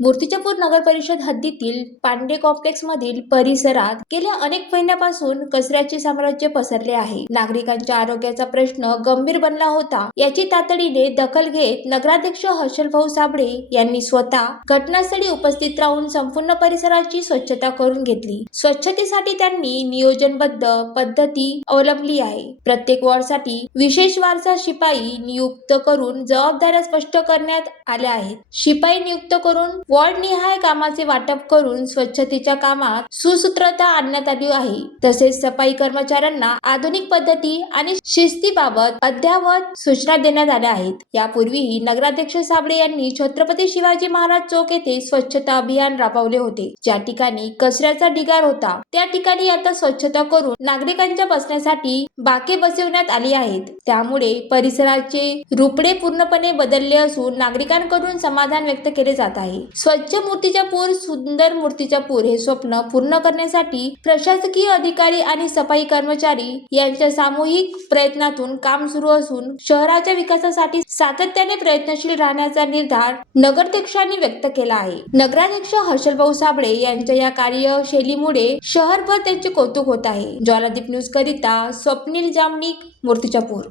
मूर्तिजापूर नगर परिषद हद्दीतील पांडे कॉम्प्लेक्स मधील परिसरात गेल्या अनेक महिन्यापासून कचऱ्याचे साम्राज्य पसरले आहे. नागरिकांच्या आरोग्याचा प्रश्न गंभीर बनला होता. याची तातडीने दखल घेत नगराध्यक्ष हर्षलभाऊ साबळे यांनी स्वतः घटनास्थळी उपस्थित राहून संपूर्ण परिसराची स्वच्छता करून घेतली. स्वच्छतेसाठी त्यांनी नियोजनबद्ध पद्धती अवलंबली आहे. प्रत्येक वॉर्डसाठी विशेष वारसा शिपाई नियुक्त करून जबाबदाऱ्या स्पष्ट करण्यात आल्या आहेत. शिपाई नियुक्त करून वॉर्ड निहाय कामाचे वाटप करून स्वच्छतेच्या कामात सुसूत्रता आणण्यात आली आहे. तसेच सफाई कर्मचाऱ्यांना आधुनिक पद्धती आणि शिस्तीबाबत अद्ययावत सूचना देण्यात आल्या आहेत. यापूर्वीही नगराध्यक्ष साबळे यांनी छत्रपती शिवाजी महाराज चौक येथे स्वच्छता अभियान राबवले होते. ज्या ठिकाणी कचऱ्याचा ढिगार होता त्या ठिकाणी आता स्वच्छता करून नागरिकांच्या बसण्यासाठी बाके बसवण्यात आली आहेत. त्यामुळे परिसराचे रुपडे पूर्णपणे बदलले असून नागरिकांकडून समाधान व्यक्त केले जात आहे. स्वच्छ मूर्तीचा पूर सुंदर मूर्तीचा पूर हे स्वप्न पूर्ण करण्यासाठी प्रशासकीय अधिकारी आणि सफाई कर्मचारी यांच्या सामूहिक प्रयत्नातून काम सुरू असून शहराच्या विकासासाठी सातत्याने प्रयत्नशील राहण्याचा निर्धार नगराध्यक्षांनी व्यक्त केला आहे. नगराध्यक्ष हर्षलभाऊ साबळे यांच्या या कार्यशैलीमुळे शहरभर त्यांचे कौतुक होत आहे. ज्वालादीप न्यूज करिता स्वप्नील जामनिक मूर्तिजापूर